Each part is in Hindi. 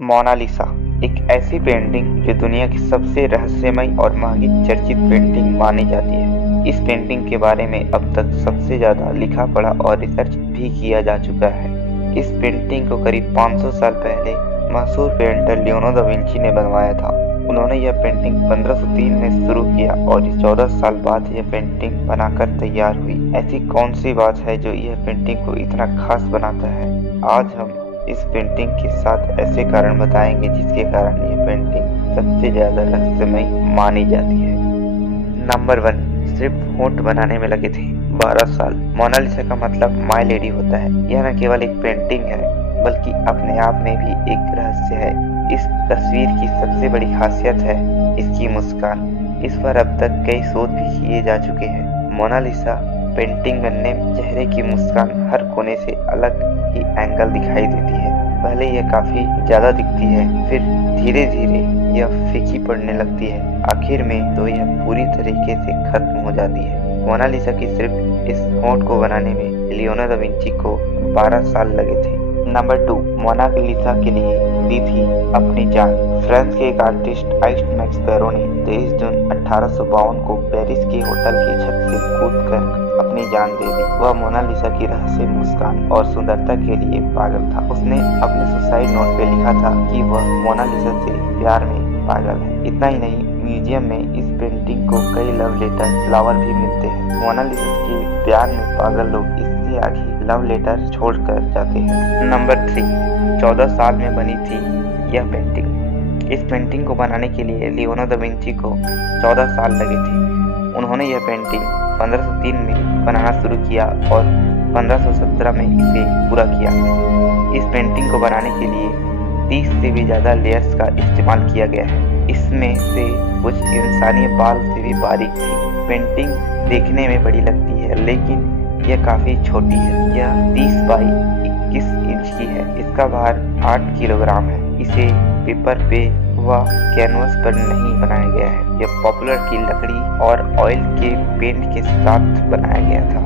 मोनालिसा एक ऐसी पेंटिंग जो दुनिया की सबसे रहस्यमय और महंगी चर्चित पेंटिंग मानी जाती है। इस पेंटिंग के बारे में अब तक सबसे ज्यादा लिखा पढ़ा और रिसर्च भी किया जा चुका है। इस पेंटिंग को करीब 500 साल पहले मशहूर पेंटर लियोनार्डो दा विंची ने बनवाया था। उन्होंने यह पेंटिंग 1503 में शुरू किया और 14 साल बाद यह पेंटिंग बनाकर तैयार हुई। ऐसी कौन सी बात है जो यह पेंटिंग को इतना खास बनाता है? आज हम इस पेंटिंग के साथ ऐसे कारण बताएंगे जिसके कारण यह पेंटिंग सबसे ज्यादा रहस्यमय मानी जाती है। नंबर 1, सिर्फ होंठ बनाने में लगे थे 12 साल। मोनालिसा का मतलब माय लेडी होता है। यह न केवल एक पेंटिंग है बल्कि अपने आप में भी एक रहस्य है। इस तस्वीर की सबसे बड़ी खासियत है इसकी मुस्कान। इस पर अब तक कई शोध भी किए जा चुके हैं। मोनालिसा पेंटिंग बनने में चेहरे की मुस्कान हर कोने से अलग ही एंगल दिखाई देती है। पहले यह काफी ज्यादा दिखती है, फिर धीरे धीरे यह फीकी पड़ने लगती है। आखिर में तो यह पूरी तरीके से खत्म हो जाती है। मोनालिसा की सिर्फ इस होंठ को बनाने में लियोनार्डो दा विंची को 12 साल लगे थे। नंबर 2, मोनालिसा के लिए दी थी अपनी जान। फ्रांस के एक आर्टिस्ट आइस्ट मैक्स पैरो ने 23 जून 1852 को पेरिस के होटल की छत से कूदकर अपनी जान दे दी। वह मोनालिसा की रहस्य मुस्कान और सुंदरता के लिए पागल था। उसने अपने सुसाइड नोट पे लिखा था कि वह मोनालिसा से प्यार में पागल है। इतना ही नहीं, म्यूजियम में इस पेंटिंग को कई लव लेटर फ्लावर भी मिलते हैं। मोनालिसा के प्यार में पागल लोग इससे आगे लव लेटर छोड़कर जाते हैं। नंबर 3, 14 साल में बनी थी यह पेंटिंग। इस पेंटिंग को बनाने के लिए लियोनार्डो दा विंची को 14 साल लगे थे। उन्होंने यह पेंटिंग 1503 में बनाना शुरू किया और 1517 में इसे पूरा किया। इस पेंटिंग को बनाने के लिए 30 से भी ज्यादा लेयर्स का इस्तेमाल किया गया है। इसमें से कुछ इंसानी बाल से भी बारीक थी। पेंटिंग देखने में बड़ी लगती है लेकिन यह काफी छोटी है। यह 30 बाई 21 इंच की है। इसका भार 8 किलोग्राम है। इसे पेपर पे व कैनवस पर नहीं बनाया गया है। यह पॉपुलर की लकड़ी और ऑयल के पेंट के साथ बनाया गया था।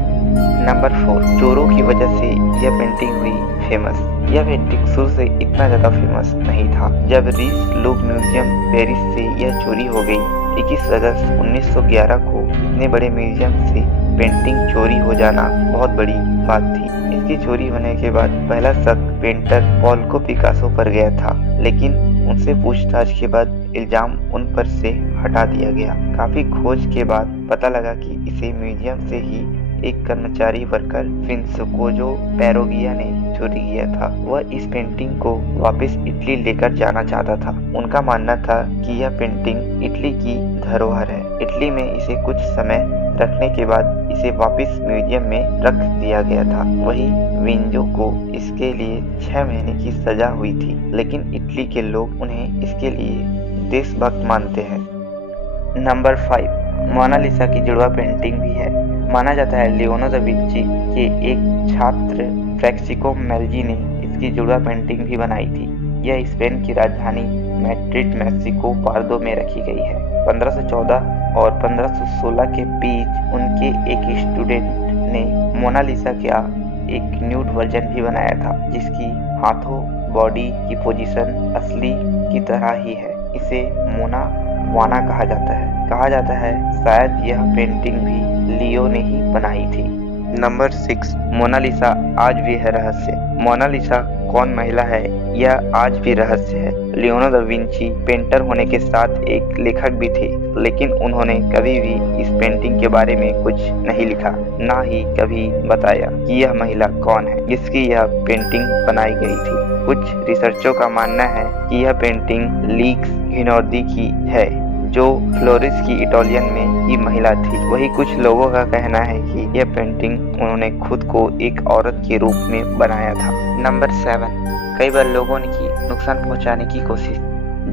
नंबर 4, चोरों की वजह से यह पेंटिंग हुई फेमस। यह पेंटिंग शुरू से इतना ज्यादा फेमस नहीं था। जब रीस लूव म्यूजियम पेरिस से यह चोरी हो गई 21 अगस्त 1911 को, इतने बड़े म्यूजियम से पेंटिंग चोरी हो जाना बहुत बड़ी बात थी। इसकी चोरी होने के बाद पहला शक पेंटर पॉल्को पिकासो पर गया था, लेकिन उनसे पूछताछ के बाद इल्जाम उन पर से हटा दिया गया। काफी खोज के बाद पता लगा कि इसे म्यूजियम से ही एक कर्मचारी वर्कर विंसेंजो पेरोगिया ने चोरी किया था। वह इस पेंटिंग को वापस इटली लेकर जाना चाहता था। उनका मानना था कि यह पेंटिंग इटली की धरोहर है। इटली में इसे कुछ समय रखने के बाद इसे वापस म्यूजियम में रख दिया गया था। वही विंजो को इसके लिए 6 महीने की सजा हुई थी, लेकिन इटली के लोग उन्हें इसके लिए देशभक्त मानते हैं। नंबर 5, मोनालिसा की जुड़वा पेंटिंग भी है। माना जाता है लियोनार्डो दा विंची के एक छात्र फ्रैंसिस्को मेल्जी ने इसकी जुड़वा पेंटिंग भी बनाई थी। यह स्पेन की राजधानी मैड्रिड मेक्सिको पार्दो में रखी गई है। 1514 और 1516 के बीच उनके एक स्टूडेंट ने मोनालिसा का एक न्यूड वर्जन भी बनाया था, जिसकी हाथों बॉडी की पोजीशन असली की तरह ही है। इसे मोना वाना कहा जाता है शायद यह पेंटिंग भी लियो ने ही बनाई थी। नंबर 6, मोनालिसा आज भी है रहस्य। मोनालिसा कौन महिला है यह आज भी रहस्य है। लियोनार्डो दा विंची पेंटर होने के साथ एक लेखक भी थे, लेकिन उन्होंने कभी भी इस पेंटिंग के बारे में कुछ नहीं लिखा, ना ही कभी बताया कि यह महिला कौन है जिसकी यह पेंटिंग बनाई गई थी। कुछ रिसर्चरों का मानना है कि यह पेंटिंग लीक्स घिनौर्दी की है, जो फ्लोरेंस की इटालियन में ही महिला थी। वही कुछ लोगों का कहना है कि यह पेंटिंग उन्होंने खुद को एक औरत के रूप में बनाया था। नंबर 7, कई बार लोगों ने की नुकसान पहुंचाने की कोशिश।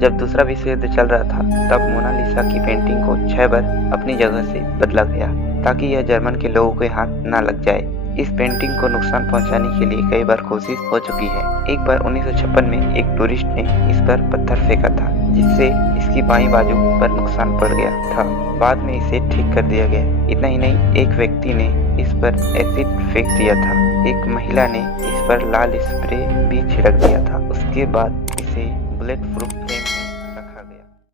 जब दूसरा विश्व युद्ध चल रहा था तब मोनालिसा की पेंटिंग को 6 बार अपनी जगह से बदला गया ताकि यह जर्मन के लोगों के हाथ न लग जाए। इस पेंटिंग को नुकसान पहुंचाने के लिए कई बार कोशिश हो चुकी है। एक बार 1956 में एक टूरिस्ट ने इस पर पत्थर फेंका था, जिससे इसकी बाईं बाजू पर नुकसान पड़ गया था। बाद में इसे ठीक कर दिया गया। इतना ही नहीं, एक व्यक्ति ने इस पर एसिड फेंक दिया था। एक महिला ने इस पर लाल स्प्रे भी छिड़क दिया था। उसके बाद इसे बुलेट प्रूफ फ्रेम में रखा गया।